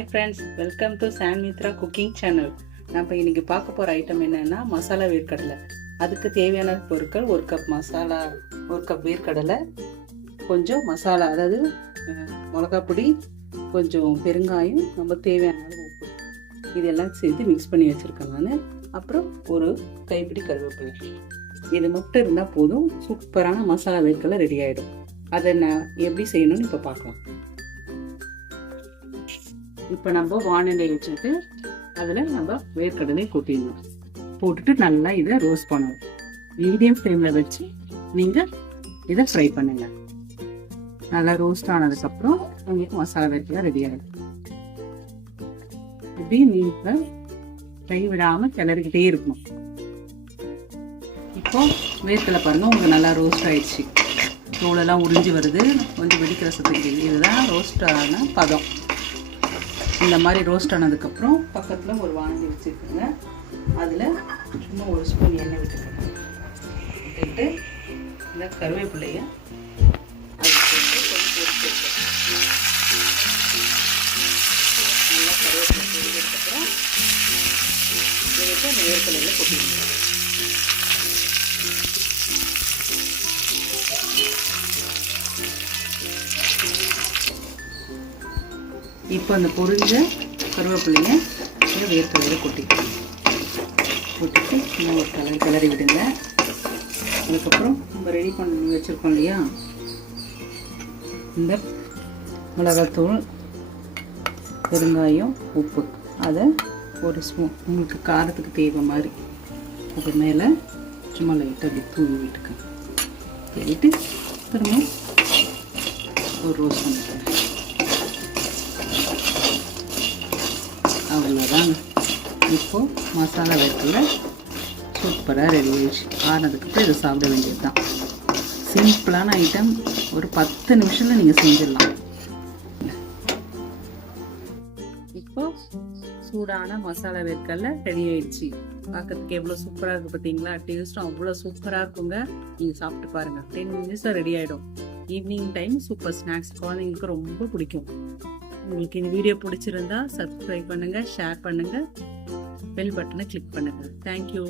Hi friends, welcome to Sanmitra cooking channel. நம்ம இன்னைக்கு பார்க்க போகிற ஐட்டம் என்னென்னா மசாலா வேர்க்கடலை. அதுக்கு தேவையான பொருட்கள் 1 கப் மசாலா, 1 கப் வேர்க்கடலை, கொஞ்சம் மசாலா, அதாவது மிளகா பொடி, கொஞ்சம் பெருங்காயம், நம்ம தேவையான உப்பு, இதெல்லாம் சேர்த்து மிக்ஸ் பண்ணி வச்சுருக்கேன் நான். அப்புறம் ஒரு கைப்பிடி கருவேப்பிலை. இது மட்டும் இருந்தால் போதும், சூப்பரான மசாலா வேர்க்கடலை ரெடி ஆகிடும். அதை நான் எப்படி செய்யணும்னு இப்போ பார்க்கலாம். இப்போ நம்ம வானிலை வச்சுட்டு அதில் நம்ம வேர்க்கடலை கொட்டிடணும். போட்டுட்டு நல்லா இதை ரோஸ்ட் பண்ணணும். மீடியம் ஃப்ளேமில் வச்சு நீங்கள் இதை ஃப்ரை பண்ணுங்க. நல்லா ரோஸ்ட் ஆனதுக்கப்புறம் உங்களுக்கு மசாலா வேர்க்கடலை ரெடி ஆகிடும். இப்படி நீங்கள் கை விடாமல் கிளறிக்கிட்டே இருக்கணும். இப்போ வேர்க்கடலை பாருங்கள், உங்களுக்கு நல்லா ரோஸ்ட் ஆயிடுச்சு. தோலெல்லாம் உறிஞ்சி வருது, கொஞ்சம் வெடிக்கிற சத்துக்கு. இதுதான் ரோஸ்ட் ஆன பதம். இந்த மாதிரி ரோஸ்ட் ஆனதுக்கப்புறம் பக்கத்தில் ஒரு வானொலி வச்சுருக்குங்க. அதில் சும்மா ஒரு ஸ்பூன் எண்ணெய் விட்டுட்டு இந்த கருவேப்பிலையை அது போட்டு நல்லா கருவேப்பிலை பொரிஞ்சதுக்கப்புறம் அந்த வேர்க்கடலையில் கொட்டிடுங்க. இப்போ அந்த பொரிஞ்ச கருவேப்பிலையை வேர்க்கடலையில் கொட்டிட்டு இன்னும் ஒரு கிளறி விடுங்க. அதுக்கப்புறம் நம்ம ரெடி பண்ணி வச்சுருக்கோம் இல்லையா, இந்த மிளகாத்தூள், பெருங்காயம், உப்பு, அதை ஒரு ஸ்பூன் உங்களுக்கு காரத்துக்கு தேவை மாதிரி அது மேலே சும்மா லைட்டாக அப்படி தூவி விட்டுக்கோங்க. தூவிட்டு திரும்ப ஒரு ரோஸ்ட் பண்ணிக்கோங்க. அவ்வளோதாங்க. இப்போது மசாலா வேர்க்கடலை சூப்பராக ரெடி ஆகிடுச்சு. ஆனதுக்கப்புறம் இதை சாப்பிட வேண்டியது தான். சிம்பிளான ஐட்டம், ஒரு 10 நிமிஷத்தில் நீங்கள் செஞ்சிடலாம். இப்போ சூடான மசாலா வேர்க்கடலை ரெடி ஆகிடுச்சு. பார்க்கறதுக்கு எவ்வளோ சூப்பராக இருக்குது பார்த்தீங்களா? டேஸ்ட்டும் அவ்வளோ சூப்பராக இருக்குங்க. நீங்கள் சாப்பிட்டு பாருங்கள். 10 மினிட்ஸில் ரெடி ஆகிடும். ஈவினிங் டைம் சூப்பர் ஸ்நாக்ஸ், குழந்தைங்களுக்கு ரொம்ப பிடிக்கும். உங்களுக்கு இந்த வீடியோ பிடிச்சிருந்தா சப்ஸ்கிரைப் பண்ணுங்கள், ஷேர் பண்ணுங்கள், பெல் பட்டனை கிளிக் பண்ணுங்கள். தேங்க்யூ.